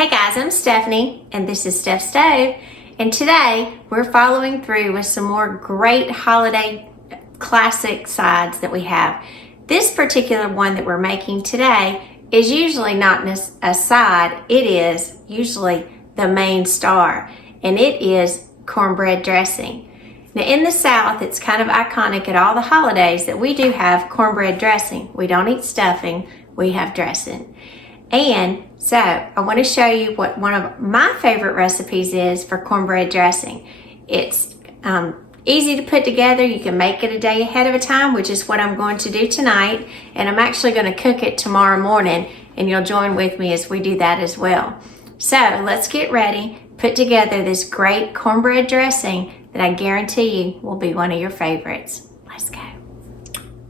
Hey guys, I'm Stephanie and this is Steph Stove, and today we're following through with some more great holiday classic sides that we have. This particular one that we're making today is usually not a side, it is usually the main star, and it is cornbread dressing. Now in the South, it's kind of iconic at all the holidays that we do have cornbread dressing. We don't eat stuffing, we have dressing. And so I want to show you what one of my favorite recipes is for cornbread dressing. It's easy to put together. You can make it a day ahead of a time, which is what I'm going to do tonight. And I'm actually going to cook it tomorrow morning, and you'll join with me as we do that as well. So let's get ready, put together this great cornbread dressing that I guarantee you will be one of your favorites. Let's go.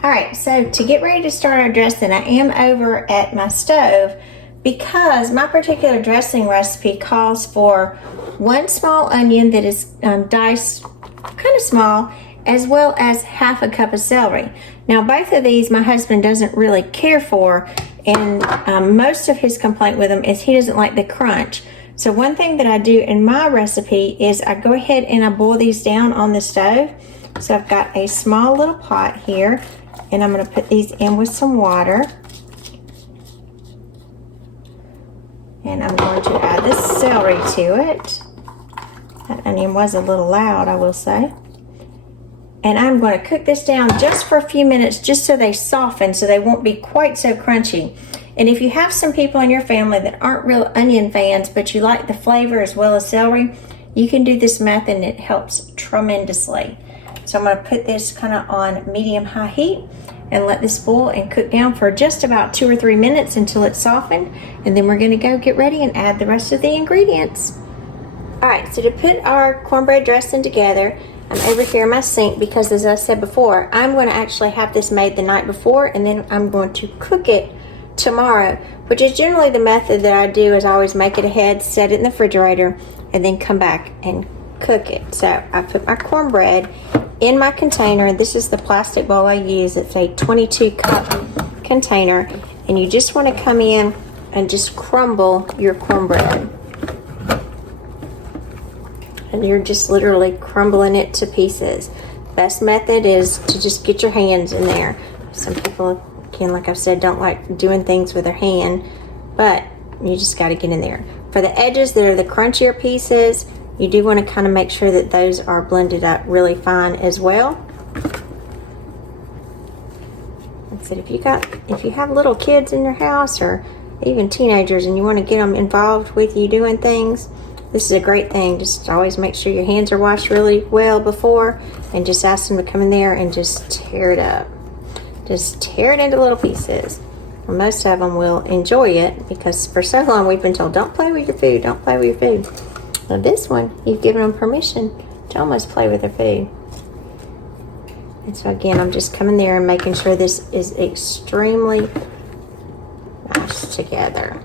All right, so to get ready to start our dressing, I am over at my stove because my particular dressing recipe calls for 1 small onion that is diced kind of small, as well as half a cup of celery. Now both of these my husband doesn't really care for, and most of his complaint with them is he doesn't like the crunch. So one thing that I do in my recipe is I go ahead and I boil these down on the stove. So I've got a small little pot here, and I'm going to put these in with some water. And I'm going to add the celery to it. That onion was a little loud, I will say. And I'm going to cook this down just for a few minutes, just so they soften, so they won't be quite so crunchy. And if you have some people in your family that aren't real onion fans, but you like the flavor as well as celery, you can do this method and it helps tremendously. So I'm going to put this kind of on medium-high heat and let this boil and cook down for just about 2 or 3 minutes until it's softened. And then we're going to go get ready and add the rest of the ingredients. All right, so to put our cornbread dressing together, I'm over here in my sink because, as I said before, I'm going to actually have this made the night before, and then I'm going to cook it tomorrow, which is generally the method that I do. Is I always make it ahead, set it in the refrigerator, and then come back and cook it. So I put my cornbread in my container. This is the plastic bowl I use. It's a 22 cup container, and you just want to come in and just crumble your cornbread. And you're just literally crumbling it to pieces. Best method is to just get your hands in there. Some people, again, like I've said, don't like doing things with their hand, but you just got to get in there. For the edges that are the crunchier pieces, you do want to kind of make sure that those are blended up really fine as well. Like I said, if you have little kids in your house or even teenagers and you want to get them involved with you doing things, this is a great thing. Just always make sure your hands are washed really well before, and just ask them to come in there and just tear it up. Just tear it into little pieces. Well, most of them will enjoy it because for so long we've been told, don't play with your food, don't play with your food. Now this one, you've given them permission to almost play with their food. And so again, I'm just coming there and making sure this is extremely mashed together.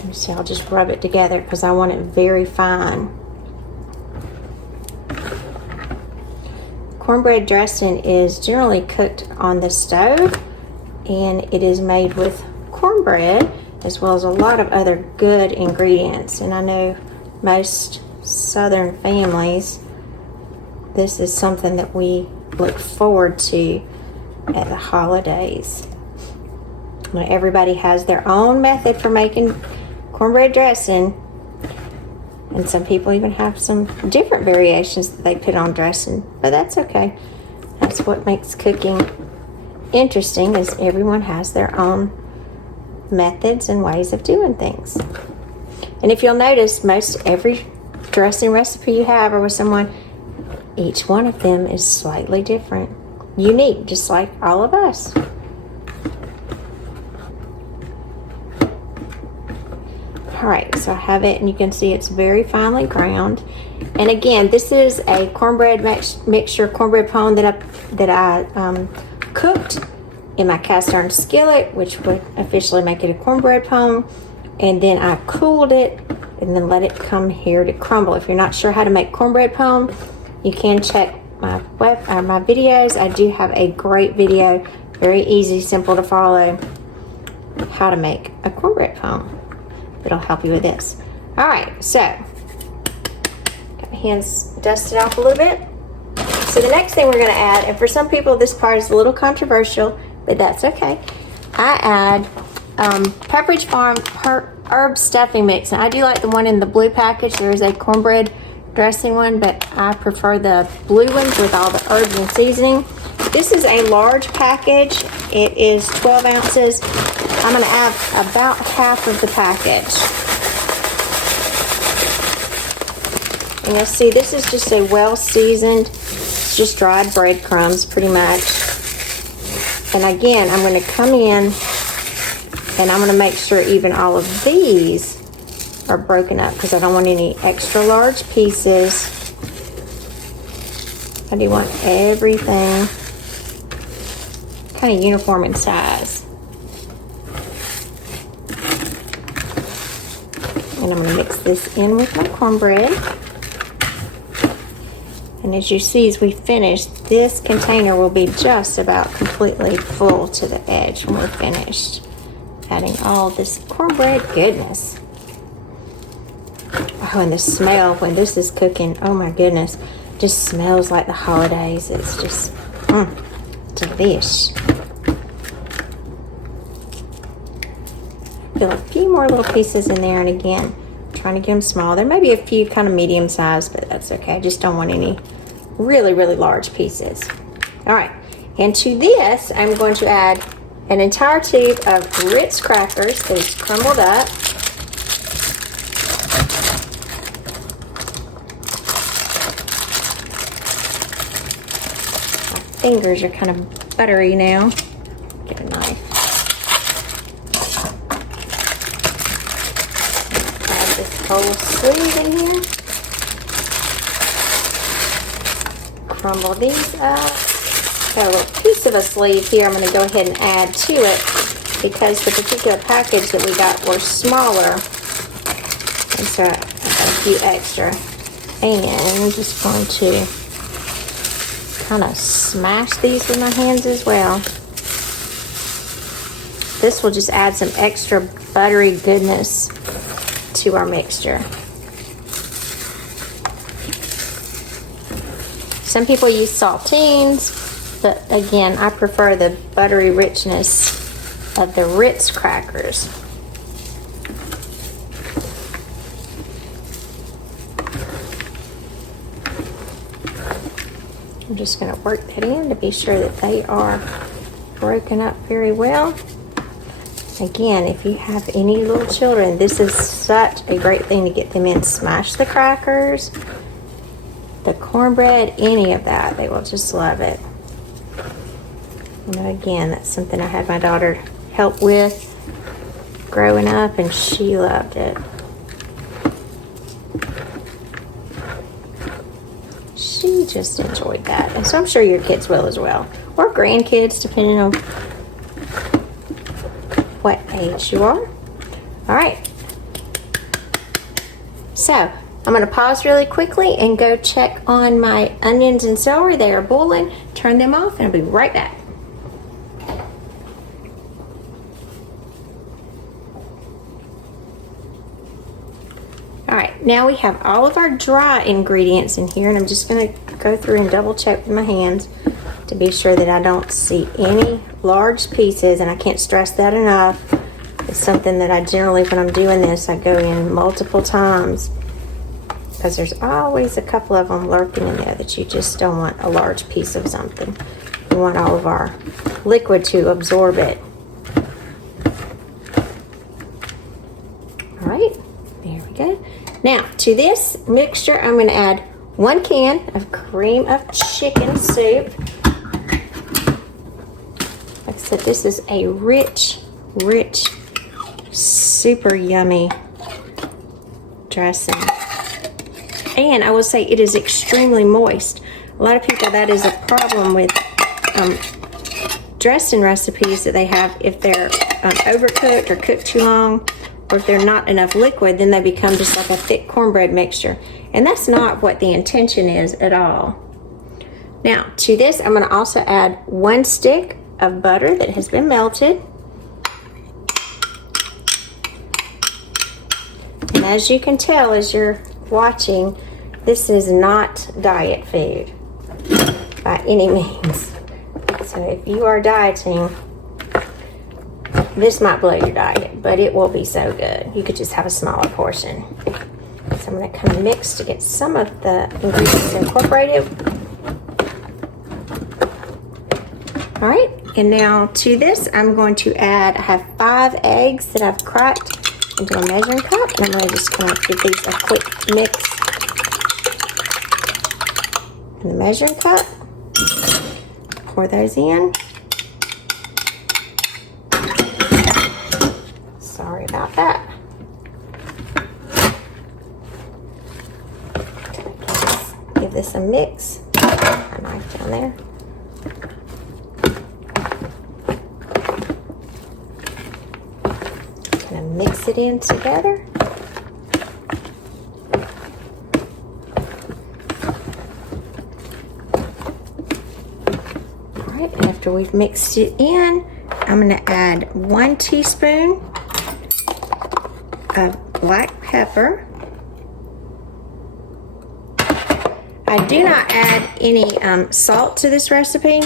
And so I'll just rub it together because I want it very fine. Cornbread dressing is generally cooked on the stove, and it is made with cornbread as well as a lot of other good ingredients. And I know most Southern families, this is something that we look forward to at the holidays. Now, everybody has their own method for making cornbread dressing, and some people even have some different variations that they put on dressing, but that's okay. That's what makes cooking interesting, is everyone has their own methods and ways of doing things. And if you'll notice, most every dressing recipe you have or with someone, each one of them is slightly different, unique, just like all of us. All right, so I have it, and you can see it's very finely ground. And again, this is a cornbread mixture, cornbread pone that I cooked in my cast iron skillet, which would officially make it a cornbread pone. And then I cooled it and then let it come here to crumble. If you're not sure how to make cornbread pone, you can check my my videos. I do have a great video, very easy, simple to follow, how to make a cornbread pone. that'll help you with this. All right, so got my hands dusted off a little bit. So the next thing we're going to add, and for some people this part is a little controversial, but that's okay. I add Pepperidge Farm Herb Stuffing Mix. And I do like the one in the blue package. There is a cornbread dressing one, but I prefer the blue ones with all the herbs and seasoning. This is a large package. It is 12 ounces. I'm going to add about half of the package. And you'll see this is just a well-seasoned, it's just dried breadcrumbs pretty much. And again, I'm going to come in and I'm going to make sure even all of these are broken up because I don't want any extra large pieces. I do want everything kind of uniform in size. And I'm going to mix this in with my cornbread. And as you see, as we finish, this container will be just about completely full to the edge when we're finished adding all this cornbread goodness. Oh, and the smell when this is cooking, oh my goodness, just smells like the holidays. It's just delish. Fill a few more little pieces in there, and again, trying to get them small. There may be a few kind of medium size, but that's okay. I just don't want any really, really large pieces. All right, and to this, I'm going to add an entire tube of Ritz crackers that is crumbled up. My fingers are kind of buttery now. Get a knife. Add this whole sleeve in here. Crumble these up. Got a little piece of a sleeve here I'm going to go ahead and add to it because the particular package that we got were smaller, and so I got a few extra. And I'm just going to kind of smash these with my hands as well. This will just add some extra buttery goodness to our mixture. Some people use saltines, but again, I prefer the buttery richness of the Ritz crackers. I'm just going to work that in to be sure that they are broken up very well. Again, if you have any little children, this is such a great thing to get them in. Smash the crackers, the cornbread, any of that. They will just love it. You know, again, that's something I had my daughter help with growing up, and she loved it. She just enjoyed that. And so I'm sure your kids will as well. Or grandkids, depending on what age you are. All right. So I'm going to pause really quickly and go check on my onions and celery. They are boiling. Turn them off and I'll be right back. All right, now we have all of our dry ingredients in here, and I'm just going to go through and double check with my hands to be sure that I don't see any large pieces, and I can't stress that enough. It's something that I generally, when I'm doing this, I go in multiple times because there's always a couple of them lurking in there that you just don't want a large piece of something. We want all of our liquid to absorb it. All right, there we go. Now, to this mixture, I'm going to add 1 can of cream of chicken soup. Like I said, this is a rich, super yummy dressing. And I will say it is extremely moist. A lot of people, that is a problem with dressing recipes that they have. If they're overcooked or cooked too long, or if they're not enough liquid, then they become just like a thick cornbread mixture. And that's not what the intention is at all. Now, to this, I'm going to also add 1 stick of butter that has been melted. And as you can tell as you're watching, this is not diet food by any means. So if you are dieting, this might blow your diet, but it will be so good. You could just have a smaller portion. So I'm going to kind of mix to get some of the ingredients incorporated. All right, and now to this, I'm going to add, I have 5 eggs that I've cracked into a measuring cup, and I'm going to just kind of give these a quick mix in the measuring cup. Pour those in. Sorry about that. Give this a mix. My knife down there. Kind of mix it in together. All right, after we've mixed it in, I'm going to add 1 teaspoon of black pepper. I do not add any salt to this recipe,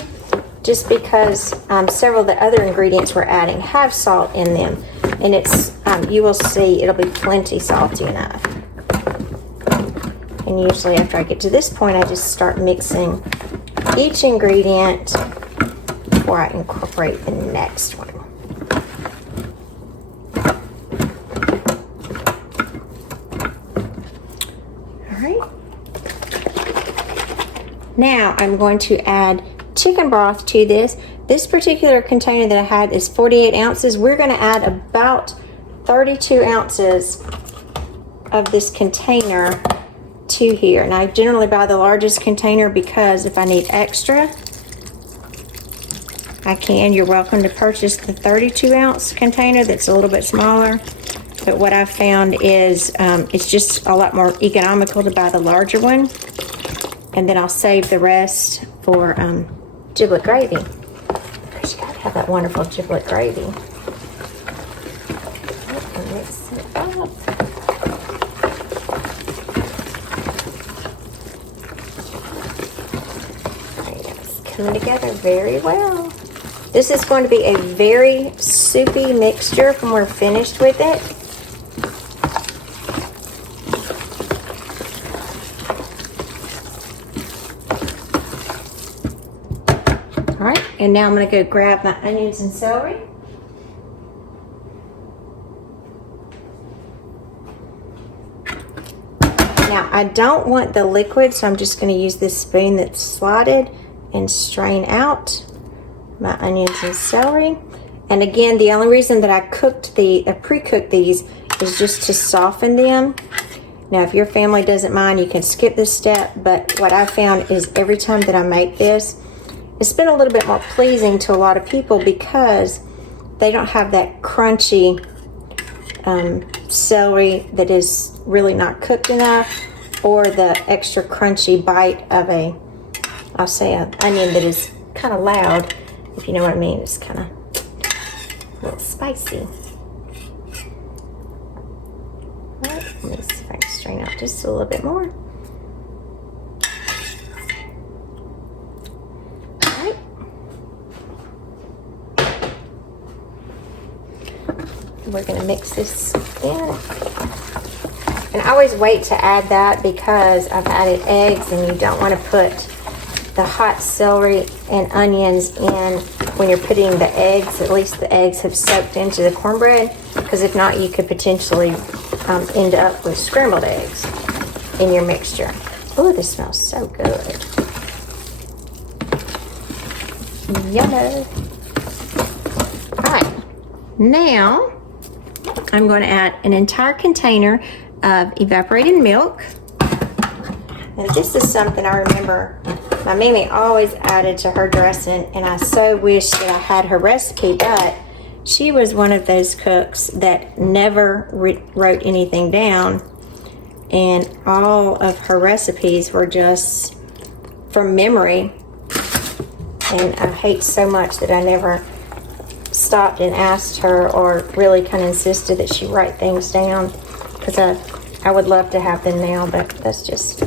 just because several of the other ingredients we're adding have salt in them, and it's you will see it'll be plenty salty enough. And usually after I get to this point, I just start mixing each ingredient before I incorporate the next one. Now I'm going to add chicken broth to this. This particular container that I had is 48 ounces. We're going to add about 32 ounces of this container to here. And I generally buy the largest container because if I need extra, I can. You're welcome to purchase the 32 ounce container that's a little bit smaller. But what I've found is it's just a lot more economical to buy the larger one. And then I'll save the rest for giblet gravy. Because you gotta have that wonderful giblet gravy. Mix it up. It's coming together very well. This is going to be a very soupy mixture when we're finished with it. All right, and now I'm going to go grab my onions and celery. Now, I don't want the liquid, so I'm just going to use this spoon that's slotted and strain out my onions and celery. And again, the only reason that I pre-cooked these is just to soften them. Now, if your family doesn't mind, you can skip this step, but what I found is every time that I make this, it's been a little bit more pleasing to a lot of people because they don't have that crunchy celery that is really not cooked enough, or the extra crunchy bite of I'll say an onion that is kind of loud, if you know what I mean. It's kind of a little spicy. All right, let me see if I can strain out just a little bit more. We're going to mix this in. And I always wait to add that because I've added eggs and you don't want to put the hot celery and onions in when you're putting the eggs. At least the eggs have soaked into the cornbread, because if not, you could potentially end up with scrambled eggs in your mixture. Oh, this smells so good. Yummy. All right, now I'm going to add an entire container of evaporated milk. And this is something I remember my Mimi always added to her dressing, and I so wish that I had her recipe, but she was one of those cooks that never wrote anything down, and all of her recipes were just from memory. And I hate so much that I never stopped and asked her, or really kind of insisted that she write things down. because I would love to have them now, but that's just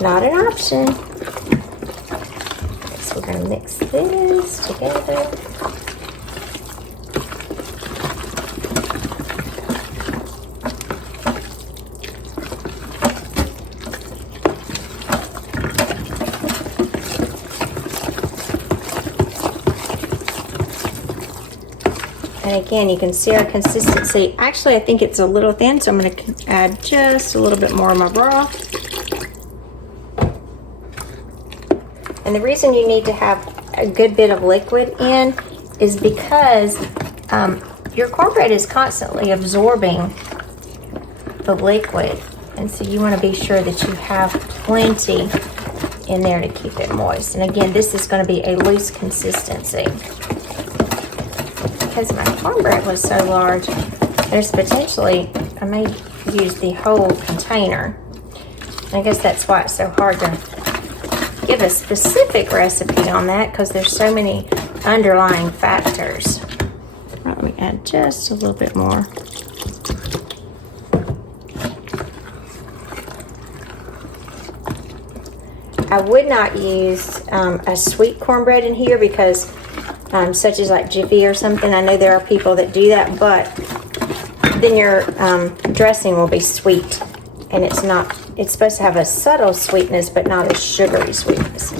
not an option. So we're going to mix this together. And again, you can see our consistency. Actually, I think it's a little thin, so I'm going to add just a little bit more of my broth. And the reason you need to have a good bit of liquid in is because your cornbread is constantly absorbing the liquid. And so you want to be sure that you have plenty in there to keep it moist. And again, this is going to be a loose consistency. Because my cornbread was so large, there's potentially, I may use the whole container. I guess that's why it's so hard to give a specific recipe on that, because there's so many underlying factors. Right, let me add just a little bit more. I would not use a sweet cornbread in here because such as like Jiffy or something. I know there are people that do that, but then your dressing will be sweet, and it's supposed to have a subtle sweetness, but not a sugary sweetness.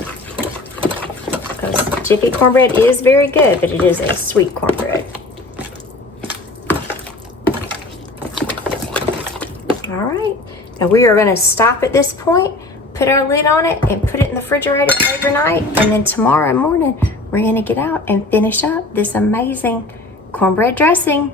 Because Jiffy cornbread is very good, but it is a sweet cornbread. All right, now we are going to stop at this point, put our lid on it, and put it in the refrigerator overnight, and then tomorrow morning we're going to get out and finish up this amazing cornbread dressing.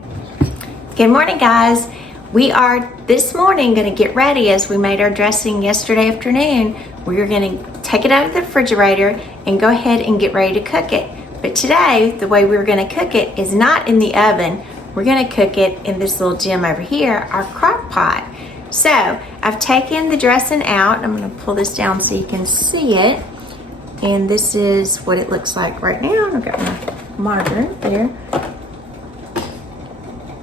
Good morning, guys. We are this morning going to get ready, as we made our dressing yesterday afternoon. We're going to take it out of the refrigerator and go ahead and get ready to cook it. But today, the way we're going to cook it is not in the oven. We're going to cook it in this little gem over here, our crock pot. So I've taken the dressing out. I'm going to pull this down so you can see it. And this is what it looks like right now. I've got my margarine there.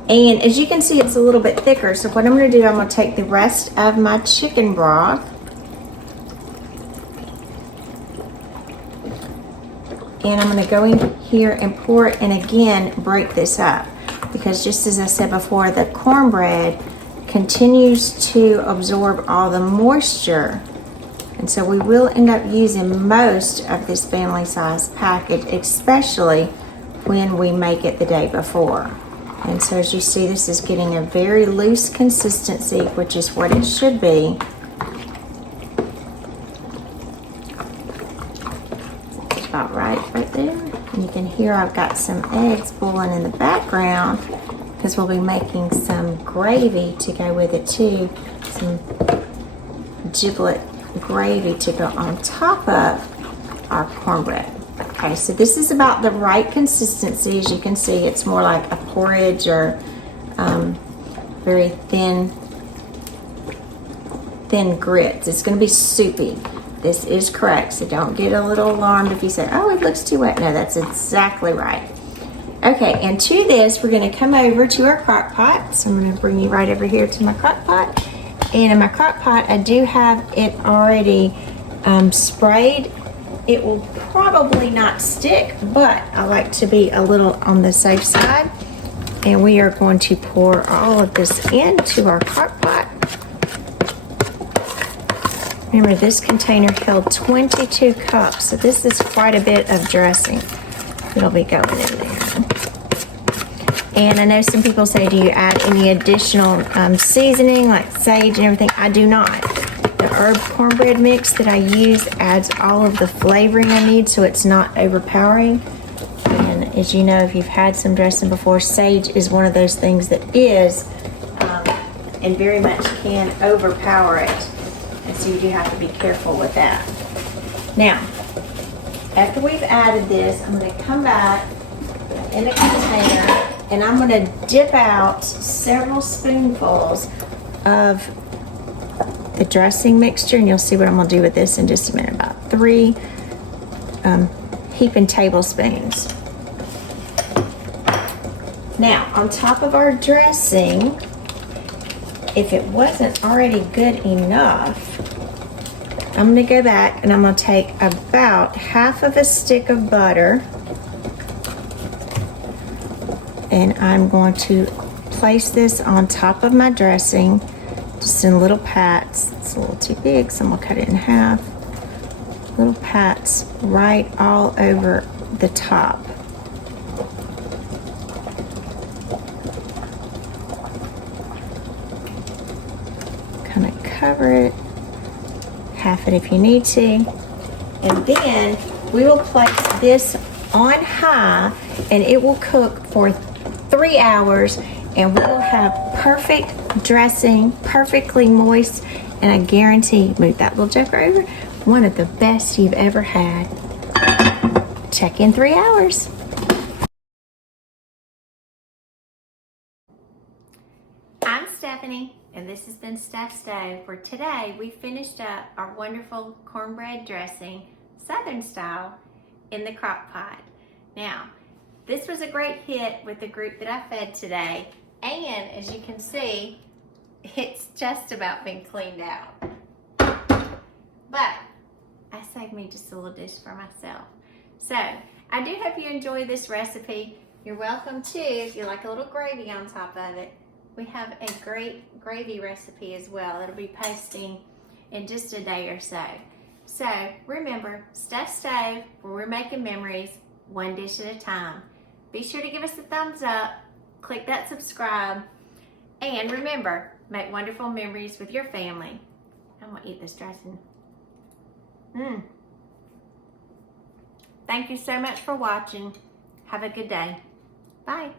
And as you can see, it's a little bit thicker. So what I'm going to do, I'm going to take the rest of my chicken broth and I'm going to go in here and pour it, and again break this up, because just as I said before, the cornbread continues to absorb all the moisture. And so we will end up using most of this family size package, especially when we make it the day before. And so as you see, this is getting a very loose consistency, which is what it should be. About right there. And you can hear I've got some eggs boiling in the background, because we'll be making some gravy to go with it too. Some giblet gravy to go on top of our cornbread. Okay, so this is about the right consistency. As you can see, it's more like a porridge or very thin grits. It's going to be soupy. This is correct, so don't get a little alarmed if you say, oh, it looks too wet. No, that's exactly right. Okay, and to this, we're going to come over to our crock pot. So I'm going to bring you right over here to my crock pot. And in my crock pot, I do have it already sprayed. It will probably not stick, but I like to be a little on the safe side. And we are going to pour all of this into our crock pot. Remember, this container held 22 cups, so this is quite a bit of dressing that'll be going in there. And I know some people say, do you add any additional seasoning like sage and everything? I do not. The herb cornbread mix that I use adds all of the flavoring I need, so it's not overpowering. And as you know, if you've had some dressing before, sage is one of those things that is and very much can overpower it. And so you do have to be careful with that. Now, after we've added this, I'm going to come back in a container and I'm going to dip out several spoonfuls of the dressing mixture, and you'll see what I'm going to do with this in just a minute. About 3 heaping tablespoons. Now, on top of our dressing, if it wasn't already good enough, I'm gonna go back and I'm gonna take about half of a stick of butter, and I'm going to place this on top of my dressing, just in little pats. It's a little too big, so I'm gonna cut it in half. Little pats right all over the top. Kind of cover it, half it if you need to. And then we will place this on high and it will cook for 3 hours, and we will have perfect dressing, perfectly moist, and I guarantee, move that little joker over, one of the best you've ever had. Check in 3 hours. I'm Stephanie, and this has been Steph Stove, where today we finished up our wonderful cornbread dressing, Southern style, in the crock pot. Now, this was a great hit with the group that I fed today, and as you can see, it's just about been cleaned out. But I saved me just a little dish for myself. So, I do hope you enjoy this recipe. You're welcome too if you like a little gravy on top of it. We have a great gravy recipe as well. It'll be posting in just a day or so. So remember, Steph Stove, where we're making memories one dish at a time. Be sure to give us a thumbs up, click that subscribe, and remember, make wonderful memories with your family. I'm gonna eat this dressing. Thank you so much for watching. Have a good day. Bye.